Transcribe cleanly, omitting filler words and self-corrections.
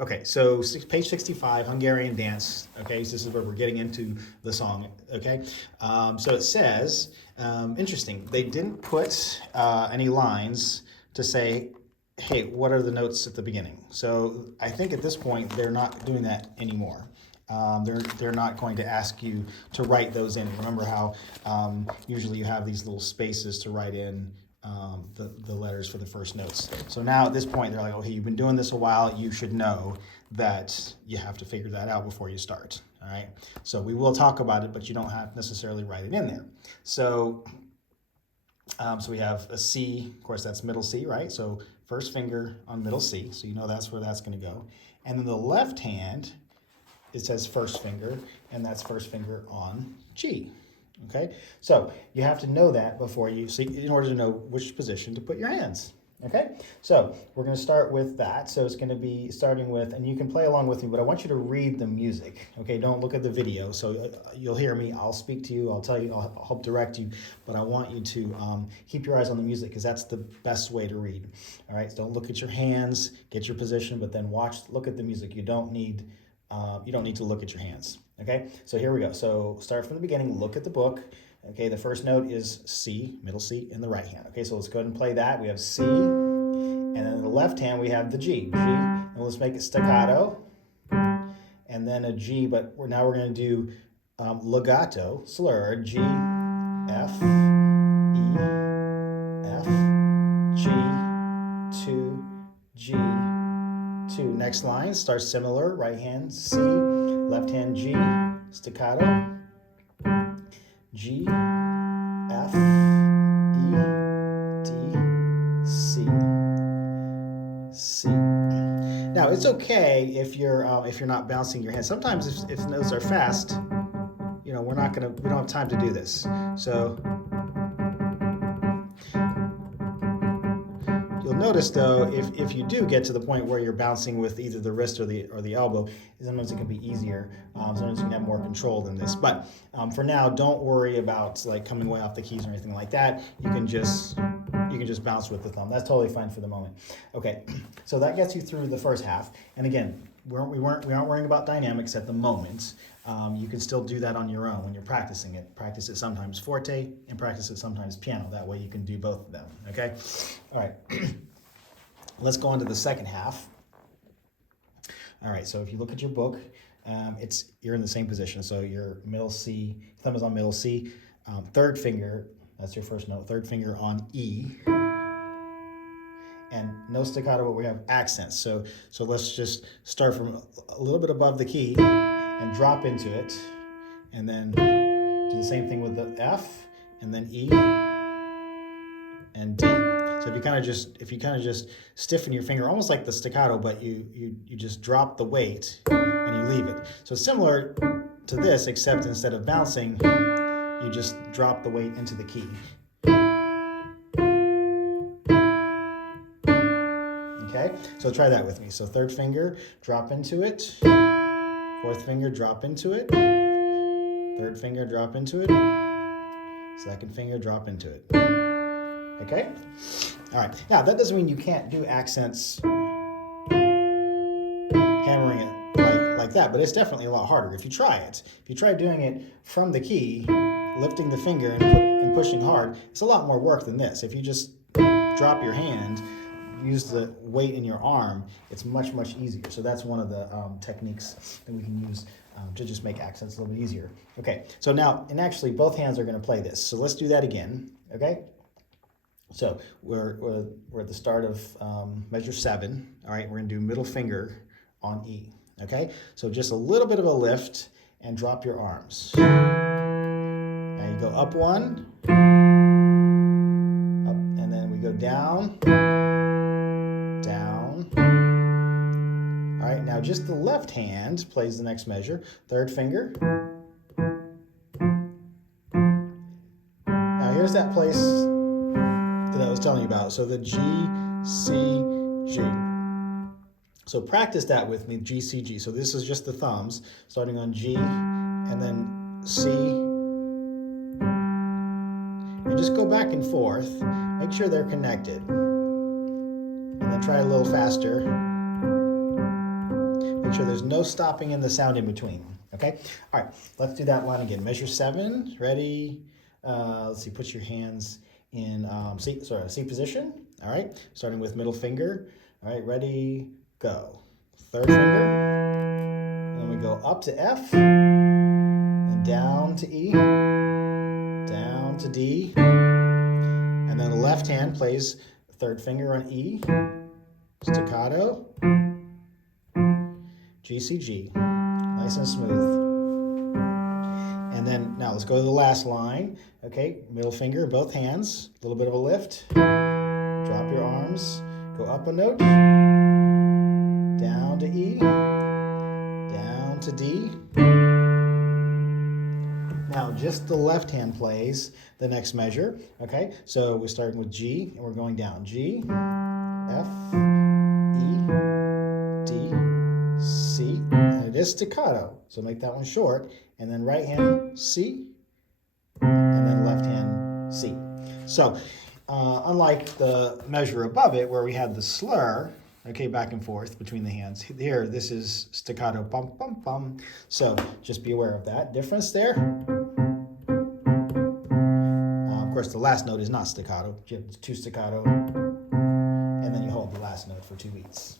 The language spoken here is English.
Okay, so page 65, Hungarian dance. Okay, so this is where we're getting into the song. Okay, so it says, interesting, they didn't put any lines to say, hey, what are the notes at the beginning? So I think at this point, they're not doing that anymore. They're not going to ask you to write those in. Remember how usually you have these little spaces to write in the letters for the first notes. So now at this point, they're like, okay, you've been doing this a while. You should know that you have to figure that out before you start. All right. So we will talk about it, but you don't have to necessarily write it in there. So we have a C, of course, that's middle C, right? So first finger on middle C, so you know that's where that's going to go. And then the left hand, it says first finger, and that's first finger on G. Okay, so you have to know that before you, so in order to know which position to put your hands. Okay, so we're going to start with that. So it's going to be starting with, and you can play along with me, but I want you to read the music. Okay, don't look at the video. So you'll hear me. I'll speak to you. I'll tell you. I'll help direct you. But I want you to keep your eyes on the music because that's the best way to read. All right, so don't look at your hands. Get your position, but then look at the music. You don't need to look at your hands. Okay, so here we go. So start from the beginning. Look at the book. Okay, the first note is C, middle C, in the right hand. Okay, so let's go ahead and play that. We have C, and then in the left hand we have the G. G, and let's make it staccato, and then a G, but now we're going to do legato, slur, G, F, E, F, G, 2, G, 2. Next line starts similar, right hand C, left hand G, staccato, G, F, E, D, C, C. Now it's okay if you're not bouncing your hands. Sometimes if notes are fast, we don't have time to do this. So you'll notice though, if you do get to the point where you're bouncing with either the wrist or the elbow, sometimes it can be easier. Sometimes you can have more control than this. But for now, don't worry about like coming way off the keys or anything like that. You can just bounce with the thumb. That's totally fine for the moment. Okay, so that gets you through the first half. And again, we aren't worrying about dynamics at the moment. You can still do that on your own when you're practicing it. Practice it sometimes forte and practice it sometimes piano. That way you can do both of them, okay? All right, let's go on to the second half. All right, so if you look at your book, you're in the same position. So your middle C, thumb is on middle C, third finger, that's your first note, third finger on E, and no staccato, but we have accents. So let's just start from a little bit above the key and drop into it, and then do the same thing with the F, and then E, and D. So if you kind of just stiffen your finger, almost like the staccato, but you just drop the weight and you leave it. So similar to this, except instead of bouncing, you just drop the weight into the key. Okay, so try that with me. So third finger, drop into it. Fourth finger, drop into it. Third finger, drop into it. Second finger, drop into it. Okay? All right. Now, that doesn't mean you can't do accents hammering it like that, but it's definitely a lot harder if you try it. If you try doing it from the key, lifting the finger and pushing hard, it's a lot more work than this. If you just drop your hand, use the weight in your arm, it's much, much easier. So that's one of the techniques that we can use to just make accents a little bit easier. Okay, so now, and actually both hands are going to play this. So let's do that again, okay? So we're at the start of measure 7. All right, we're going to do middle finger on E, okay? So just a little bit of a lift and drop your arms. Now you go up one, up, and then we go down, down. All right, now just the left hand plays the next measure. Third finger. Now here's that place that I was telling you about. So the G, C, G. So practice that with me, G, C, G. So this is just the thumbs, starting on G and then C. And just go back and forth. Make sure they're connected. And then try a little faster. Make sure there's no stopping in the sound in between. Okay? All right, let's do that line again. Measure 7. Ready? Let's see, put your hands in C position. All right, starting with middle finger. All right, ready, go. Third finger. Then we go up to F, and down to E, down to D. And then the left hand plays the third finger on E, staccato, G, C, G. Nice and smooth. And then now let's go to the last line. Okay, middle finger, both hands, a little bit of a lift. Drop your arms, go up a note, down to E, down to D. Now just the left hand plays the next measure. Okay, so we're starting with G and we're going down. G, F, E, D, C, and it is staccato, so make that one short. And then right hand C, and then left hand C. So unlike the measure above it where we had the slur, okay, back and forth between the hands, here this is staccato, bum, bum, bum. So just be aware of that difference there. Of course, the last note is not staccato, it's 2 staccato, and then you hold the last note for 2 beats.